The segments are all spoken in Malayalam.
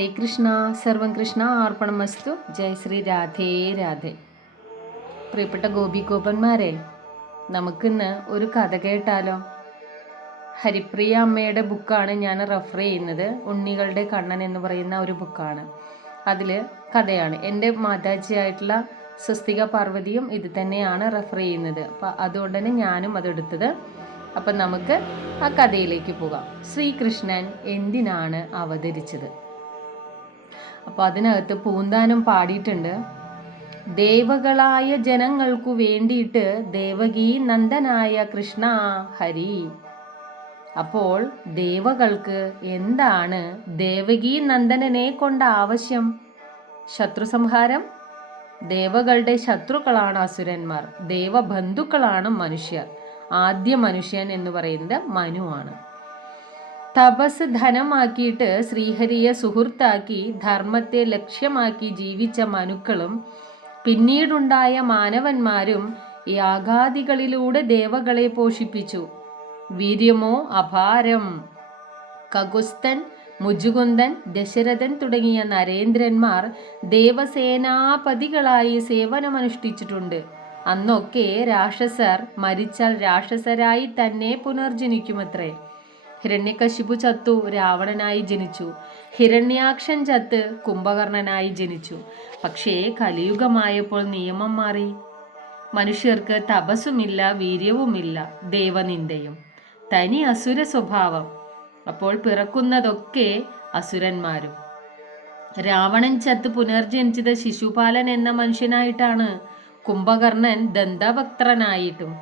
ഹരേ കൃഷ്ണ, സർവം കൃഷ്ണ അർപ്പണമസ്തു. ജയ് ശ്രീ രാധേ രാധേ. പ്രിയപ്പെട്ട ഗോപികോപന്മാരെ, നമുക്കിന്ന് ഒരു കഥ കേട്ടാലോ? ഹരിപ്രിയ അമ്മയുടെ ബുക്കാണ് ഞാൻ റെഫർ ചെയ്യുന്നത്. ഉണ്ണികളുടെ കണ്ണൻ എന്ന് പറയുന്ന ഒരു ബുക്കാണ്. അതിൽ കഥയാണ്. എൻ്റെ മാതാജിയായിട്ടുള്ള സ്വസ്തിക പാർവതിയും ഇത് തന്നെയാണ് റെഫർ ചെയ്യുന്നത്. അപ്പം അതുകൊണ്ട് തന്നെ ഞാനും അതെടുത്തത്. അപ്പം നമുക്ക് ആ കഥയിലേക്ക് പോകാം. ശ്രീകൃഷ്ണൻ എന്തിനാണ് അവതരിച്ചത്? അപ്പോൾ അതിനകത്ത് പൂന്താനം പാടിയിട്ടുണ്ട്. ദേവകളായ ജനങ്ങൾക്കു വേണ്ടിയിട്ട് ദേവകീ നന്ദനായ കൃഷ്ണ ഹരി. അപ്പോൾ ദേവകൾക്ക് എന്താണ് ദേവകീ നന്ദനനെ കൊണ്ട് ആവശ്യം? ശത്രുസംഹാരം. ദേവകളുടെ ശത്രുക്കളാണ് അസുരന്മാർ, ദേവബന്ധുക്കളാണ് മനുഷ്യർ. ആദ്യ മനുഷ്യൻ എന്ന് പറയുന്നത് മനുവാണ്. തപസ് ധനമാക്കിയിട്ട് ശ്രീഹരിയെ സുഹൃത്താക്കി ധർമ്മത്തെ ലക്ഷ്യമാക്കി ജീവിച്ച മനുക്കളും പിന്നീടുണ്ടായ മാനവന്മാരും യാഗാദികളിലൂടെ ദേവകളെ പോഷിപ്പിച്ചു. വീര്യമോ അപാരം. കകുസ്തൻ, മുജുകുന്ദൻ, ദശരഥൻ തുടങ്ങിയ നരേന്ദ്രന്മാർ ദേവസേനാപതികളായി സേവനമനുഷ്ഠിച്ചിട്ടുണ്ട്. അന്നൊക്കെ രാക്ഷസർ മരിച്ചാൽ രാക്ഷസരായി തന്നെ പുനർജനിക്കുമത്രേ. ഹിരണ്യകശിപു ചത്തു, രാവണനായി ജനിച്ചു. ഹിരണ്യാക്ഷൻ ചത്ത്, കുംഭകർണനായി ജനിച്ചു. പക്ഷേ കലിയുഗമായപ്പോൾ നിയമം മാറി. മനുഷ്യർക്ക് തപസ്സുമില്ല, വീര്യവുമില്ല, ദേവനിന്ദയും, തനി അസുര സ്വഭാവം. അപ്പോൾ പിറക്കുന്നതൊക്കെ അസുരന്മാരും. രാവണൻ ചത്ത് പുനർജനിച്ചത് ശിശുപാലൻ എന്ന മനുഷ്യനായിട്ടാണ്. കുംഭകർണൻ ദന്തവക്ത്രനായിട്ടും.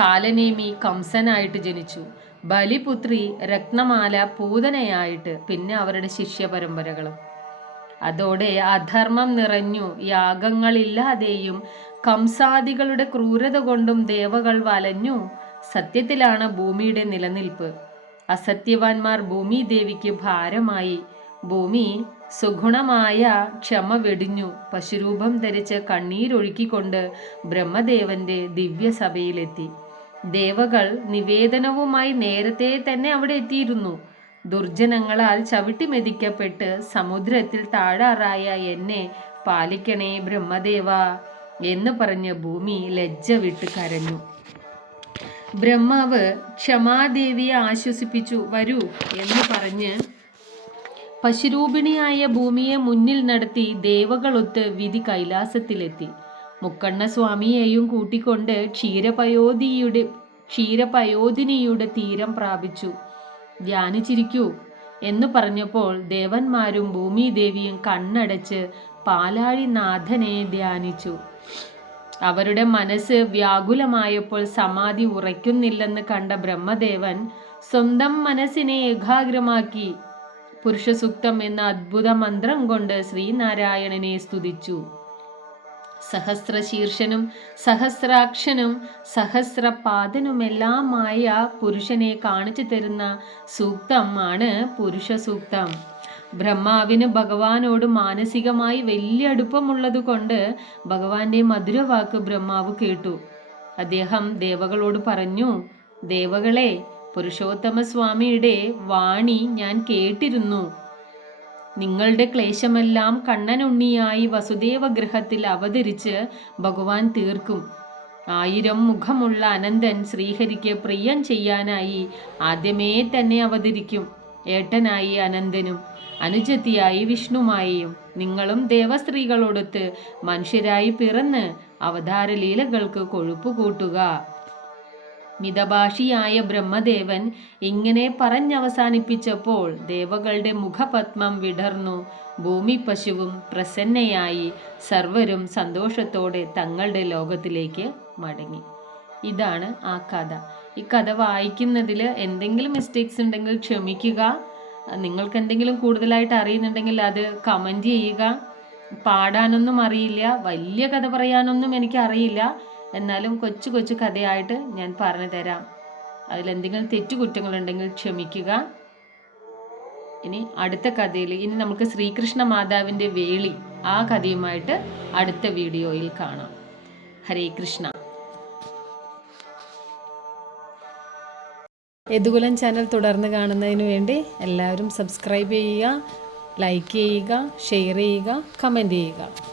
കാലനേമി കംസനായിട്ട് ജനിച്ചു. ബലിപുത്രി രത്നമാല പൂതനയായിട്ട്. പിന്നെ അവരുടെ ശിഷ്യ പരമ്പരകളും. അതോടെ അധർമ്മം നിറഞ്ഞു. യാഗങ്ങളില്ലാതെയും കംസാദികളുടെ ക്രൂരത കൊണ്ടും ദേവകൾ വലഞ്ഞു. സത്യത്തിലാണ് ഭൂമിയുടെ നിലനിൽപ്പ്. അസത്യവാന്മാർ ഭൂമി ദേവിക്ക് ഭാരമായി. ഭൂമി സുഗുണമായ ക്ഷമ വെടിഞ്ഞു. പശുരൂപം ധരിച്ച് കണ്ണീരൊഴുക്കിക്കൊണ്ട് ബ്രഹ്മദേവന്റെ ദിവ്യസഭയിലെത്തി. ദേവകൾ നിവേദനവുമായി നേരത്തെ തന്നെ അവിടെ എത്തിയിരുന്നു. ദുർജനങ്ങളാൽ ചവിട്ടി മെതിക്കപ്പെട്ട് സമുദ്രത്തിൽ താഴാറായ എന്നെ പാലിക്കണേ ബ്രഹ്മദേവ എന്ന് പറഞ്ഞ് ഭൂമി ലജ്ജ വിട്ട് കരഞ്ഞു. ബ്രഹ്മാവ് ക്ഷമാദേവിയെ ആശ്വസിപ്പിച്ചു. വരൂ എന്ന് പറഞ്ഞ് പശുരൂപിണിയായ ഭൂമിയെ മുന്നിൽ നടത്തി ദേവകളൊത്ത് വിധി കൈലാസത്തിലെത്തി. മുക്കണ്ണ സ്വാമിയെയും കൂട്ടിക്കൊണ്ട് ക്ഷീരപയോധിനിയുടെ തീരം പ്രാപിച്ചു. ധ്യാനിച്ചിരിക്കൂ എന്ന് പറഞ്ഞപ്പോൾ ദേവന്മാരും ഭൂമിദേവിയും കണ്ണടച്ച് പാലാഴിനാഥനെ ധ്യാനിച്ചു. അവരുടെ മനസ്സ് വ്യാകുലമായപ്പോൾ സമാധി ഉറയ്ക്കുന്നില്ലെന്ന് കണ്ട ബ്രഹ്മദേവൻ സ്വന്തം മനസ്സിനെ ഏകാഗ്രമാക്കി പുരുഷസൂക്തം എന്ന അദ്ഭുത മന്ത്രം കൊണ്ട് ശ്രീനാരായണനെ സ്തുതിച്ചു. സഹസ്രശീർഷനും സഹസ്രാക്ഷനും സഹസ്രപാദനുമെല്ലാമായ പുരുഷനെ കാണിച്ചു തരുന്ന സൂക്തം ആണ് പുരുഷ സൂക്തം. ബ്രഹ്മാവിന് ഭഗവാനോട് മാനസികമായി വലിയ അടുപ്പമുള്ളത് കൊണ്ട് ഭഗവാന്റെ മധുരവാക്ക് ബ്രഹ്മാവ് കേട്ടു. അദ്ദേഹം ദേവകളോട് പറഞ്ഞു, ദേവകളെ, പുരുഷോത്തമ സ്വാമിയുടെ വാണി ഞാൻ കേട്ടിരുന്നു. നിങ്ങളുടെ ക്ലേശമെല്ലാം കണ്ണനുണ്ണിയായി വസുദേവ ഗൃഹത്തിൽ അവതരിച്ച് ഭഗവാൻ തീർക്കും. 1000 മുഖമുള്ള അനന്തൻ ശ്രീഹരിക്ക് പ്രിയം ചെയ്യാനായി ആദ്യമേ തന്നെ അവതരിക്കും. ഏട്ടനായി അനന്തനും അനുജത്തിയായി വിഷ്ണുമായിയും നിങ്ങളും ദേവസ്ത്രീകളോടൊത്ത് മനുഷ്യരായി പിറന്ന് അവതാരലീലകൾക്ക് കൊഴുപ്പ് കൂട്ടുക. മിതഭാഷിയായ ബ്രഹ്മദേവൻ ഇങ്ങനെ പറഞ്ഞവസാനിപ്പിച്ചപ്പോൾ ദേവകളുടെ മുഖപത്മം വിടർന്നു. ഭൂമി പശുവും പ്രസന്നയായി സർവരും സന്തോഷത്തോടെ തങ്ങളുടെ ലോകത്തിലേക്ക് മടങ്ങി. ഇതാണ് ആ കഥ. ഈ കഥ വായിക്കുന്നതിൽ എന്തെങ്കിലും മിസ്റ്റേക്സ് ഉണ്ടെങ്കിൽ ക്ഷമിക്കുക. നിങ്ങൾക്ക് എന്തെങ്കിലും കൂടുതലായിട്ട് അറിയുന്നുണ്ടെങ്കിൽ അത് കമൻറ്റ് ചെയ്യുക. പാടാനൊന്നും അറിയില്ല, വലിയ കഥ പറയാനൊന്നും എനിക്ക് അറിയില്ല. എന്നാലും കൊച്ചു കൊച്ചു കഥയായിട്ട് ഞാൻ പറഞ്ഞു തരാം. അതിലെന്തെങ്കിലും തെറ്റുകുറ്റങ്ങളുണ്ടെങ്കിൽ ക്ഷമിക്കുക. ഇനി അടുത്ത കഥയിൽ നമുക്ക് ശ്രീകൃഷ്ണ മാതാവിൻ്റെ വേളി, ആ കഥയുമായിട്ട് അടുത്ത വീഡിയോയിൽ കാണാം. ഹരേ കൃഷ്ണ. യദുകുലം ചാനൽ തുടർന്ന് കാണുന്നതിന് വേണ്ടി എല്ലാവരും സബ്സ്ക്രൈബ് ചെയ്യുക, ലൈക്ക് ചെയ്യുക, ഷെയർ ചെയ്യുക, കമൻറ്റ് ചെയ്യുക.